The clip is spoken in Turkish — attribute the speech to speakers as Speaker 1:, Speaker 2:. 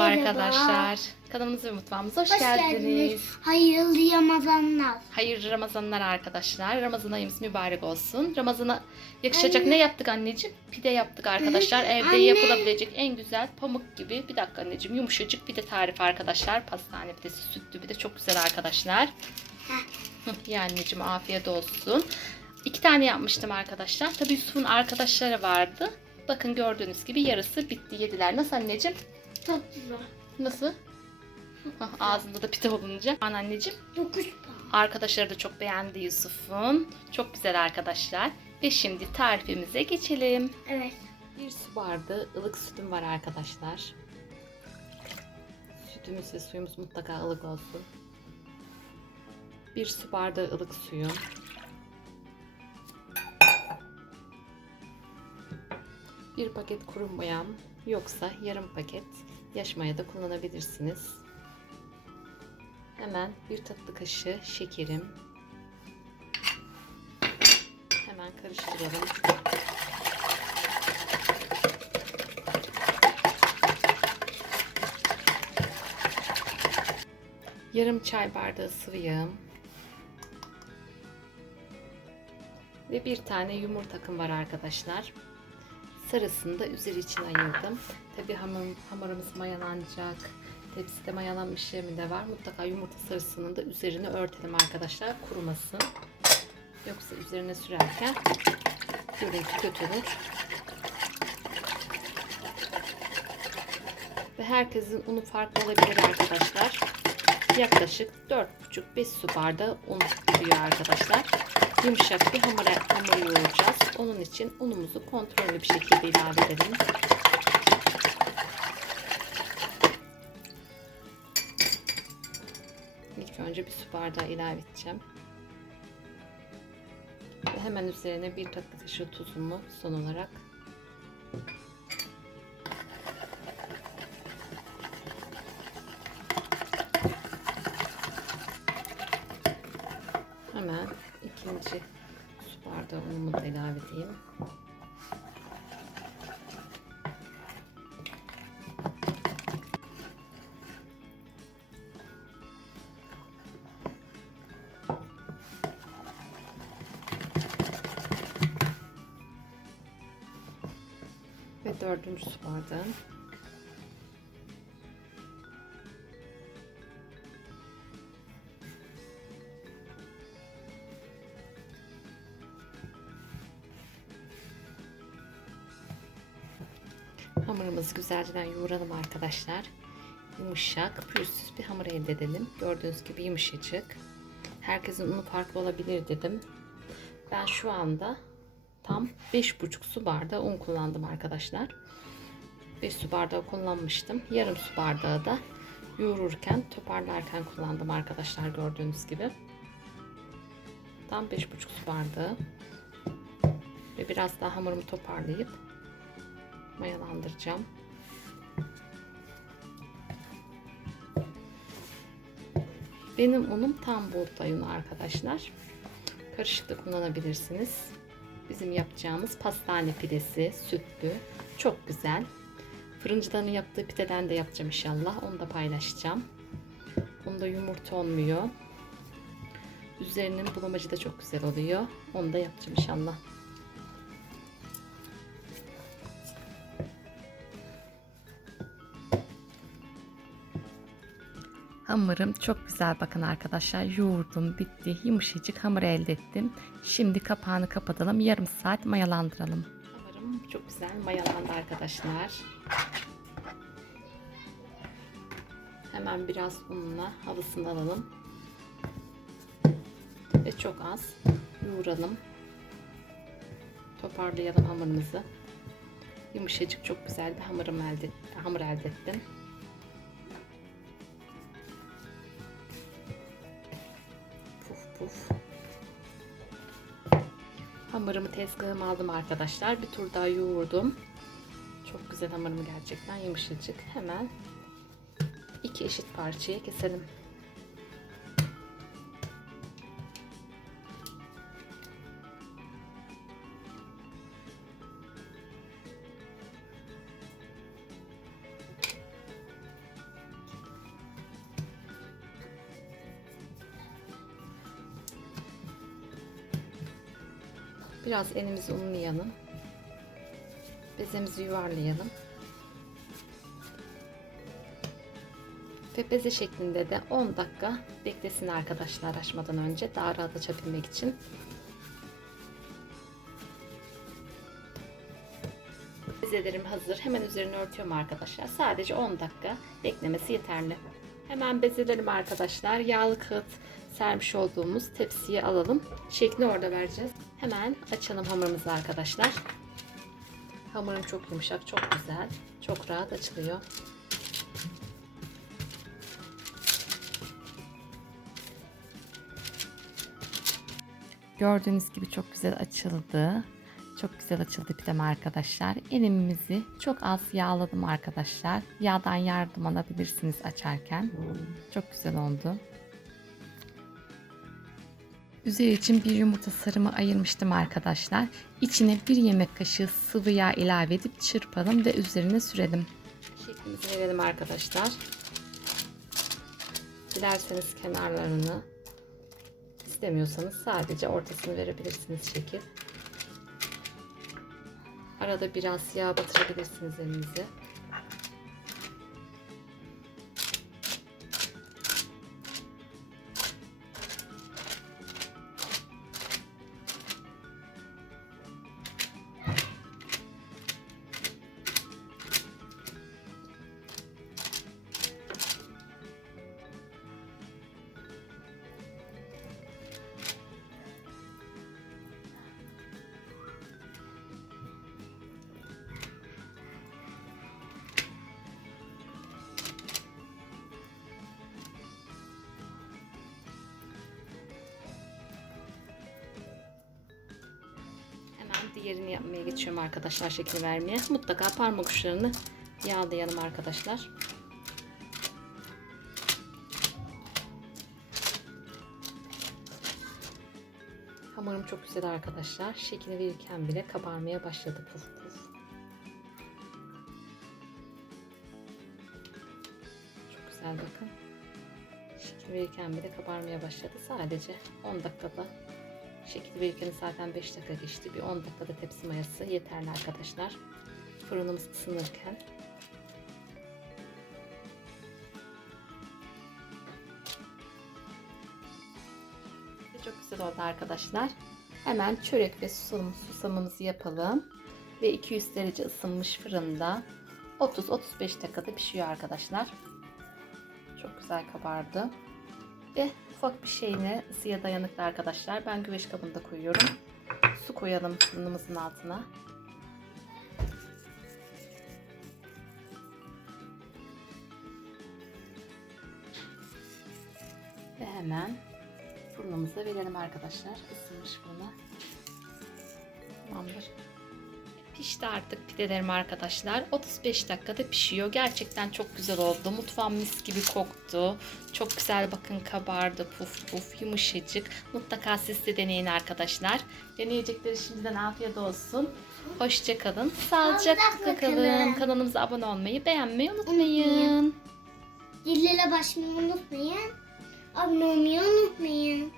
Speaker 1: Merhaba.
Speaker 2: Arkadaşlar kanalımıza ve mutfağımıza hoş,
Speaker 1: Hoş
Speaker 2: geldiniz.
Speaker 1: geldiniz. Hayırlı Ramazanlar.
Speaker 2: Hayırlı Ramazanlar arkadaşlar. Ramazan ayımız mübarek olsun. Ramazana yakışacak
Speaker 1: Anne.
Speaker 2: ne yaptık anneciğim? Pide yaptık arkadaşlar. Evde
Speaker 1: Anne.
Speaker 2: yapılabilecek en güzel pamuk gibi. Bir dakika anneciğim yumuşacık pide tarifi arkadaşlar. Pastane pidesi sütlü bir de çok güzel arkadaşlar. Hı, Ya anneciğim afiyet olsun. İki tane yapmıştım arkadaşlar. Tabii Yusuf'un arkadaşları vardı. Bakın gördüğünüz gibi yarısı bitti yediler. Nasıl anneciğim?
Speaker 1: Çok güzel.
Speaker 2: Nasıl? Hah, Ağzında da pide olunca. An anneciğim.
Speaker 1: 9 puan.
Speaker 2: Arkadaşları da çok beğendi Yusuf'un. Çok güzel arkadaşlar. Ve şimdi tarifimize geçelim.
Speaker 1: Evet.
Speaker 2: Bir su bardağı ılık sütüm var arkadaşlar. Sütümüz ve suyumuz mutlaka ılık olsun. Bir su bardağı ılık suyum. Bir paket kuru mayam yoksa yarım paket yaş maya da kullanabilirsiniz. Hemen bir tatlı kaşığı şekerim. Hemen karıştıralım. Yarım çay bardağı sıvı yağım. Ve bir tane yumurta akım var arkadaşlar. Sarısını da üzeri için ayırdım. Tabi hamur, hamurumuz mayalanacak. Tepside mayalanmış işlemi de var. Mutlaka yumurta sarısının da üzerine örtelim arkadaşlar. Kurumasın. Yoksa üzerine sürerken görüntü kötü olur. Ve herkesin unu farklı olabilir arkadaşlar. Yaklaşık 4,5-5 su bardağı un koyuyor arkadaşlar. Yumuşak bir hamur, hamur yoğuracağız. Onun için unumuzu kontrollü bir şekilde ilave edelim. İlk önce bir su bardağı ilave edeceğim. Ve hemen üzerine bir tatlı kaşığı tuzumu son olarak Hemen ikinci bardağı unumu da ilave edeyim. Ve dördüncü su bardağı. Hamurumuzu güzelce yoğuralım arkadaşlar. Yumuşak, pürüzsüz bir hamur elde edelim. Gördüğünüz gibi yumuşacık. Herkesin unu farklı olabilir dedim. Ben şu anda tam 5,5 su bardağı un kullandım arkadaşlar. 5 su bardağı kullanmıştım. Yarım su bardağı da yoğururken, toparlarken kullandım arkadaşlar gördüğünüz gibi. Tam 5,5 su bardağı. Ve biraz daha hamurumu toparlayıp mayalandıracağım. Benim unum tam buğday unu arkadaşlar. Karışık da kullanabilirsiniz. Bizim yapacağımız pastane pidesi, sütlü. Çok güzel. Fırıncıların yaptığı pideden de yapacağım inşallah. Onu da paylaşacağım. Bunda yumurta olmuyor. Üzerinin bulamacı da çok güzel oluyor. Onu da yapacağım inşallah. Hamurum çok güzel bakın arkadaşlar. Yoğurdum bitti. Yumuşacık hamur elde ettim. Şimdi kapağını kapatalım. Yarım saat mayalandıralım. Hamurum çok güzel mayalandı arkadaşlar. Hemen biraz unla havasını alalım. Ve çok az yoğuralım. Toparlayalım hamurumuzu. Yumuşacık çok güzel bir hamurum elde, hamur elde ettim. Puf. Hamurumu tezgahıma aldım arkadaşlar. Bir tur daha yoğurdum. Çok güzel hamurum gerçekten yumuşacık. Hemen iki eşit parçaya keselim. Biraz elimizi unlayalım. Bezemizi yuvarlayalım. Ve beze şeklinde de 10 dakika beklesin arkadaşlar açmadan önce daha rahat açabilmek için. Bezelerim hazır. Hemen üzerini örtüyorum arkadaşlar. Sadece 10 dakika beklemesi yeterli. Hemen bezelerim arkadaşlar. Yağlı kağıt sermiş olduğumuz tepsiye alalım. Şekli orada vereceğiz. Hemen açalım hamurumuzu arkadaşlar. Hamurum çok yumuşak, çok güzel. Çok rahat açılıyor. Gördüğünüz gibi çok güzel açıldı. Çok güzel açıldı pidem arkadaşlar. Elimimizi çok az yağladım arkadaşlar. Yağdan yardım alabilirsiniz açarken. Çok güzel oldu. Üzeri için bir yumurta sarımı ayırmıştım arkadaşlar. İçine bir yemek kaşığı sıvı yağ ilave edip çırpalım ve üzerine sürelim. Şeklimizi verelim arkadaşlar. Dilerseniz kenarlarını istemiyorsanız sadece ortasını verebilirsiniz şekil. Arada biraz yağ batırabilirsiniz elinize. Diğerini yapmaya geçiyorum arkadaşlar şekil vermeye. Mutlaka parmak uçlarını yağlayalım arkadaşlar. Hamurum çok güzel arkadaşlar. Şekil verirken bile kabarmaya başladı puf puf. Çok güzel bakın. Şekil verirken bile kabarmaya başladı. Sadece 10 dakikada Şekil verirken zaten 5 dakika geçti. Bir 10 dakikada tepsi mayası yeterli arkadaşlar. Fırınımız ısınırken. Çok güzel oldu arkadaşlar. Hemen çörek ve susam, susamımızı yapalım. Ve 200 derece ısınmış fırında 30-35 dakikada pişiyor arkadaşlar. Çok güzel kabardı. Ve ufak bir şeyine ısıya dayanıklı arkadaşlar. Ben güveç kabında koyuyorum. Su koyalım fırınımızın altına. Ve hemen fırınımıza verelim arkadaşlar. Isınmış fırına. Tamamdır. Pişti artık pidelerim arkadaşlar. 35 dakikada pişiyor. Gerçekten çok güzel oldu. Mutfağım mis gibi koktu. Çok güzel bakın kabardı puf puf yumuşacık. Mutlaka siz de deneyin arkadaşlar. Deneyecekleri şimdiden afiyet olsun. Hoşça kalın. Sağlıcakla
Speaker 1: kalın.
Speaker 2: Kanalımıza abone olmayı, beğenmeyi unutmayın.
Speaker 1: Dillere başlamayı unutmayın. Abone olmayı unutmayın.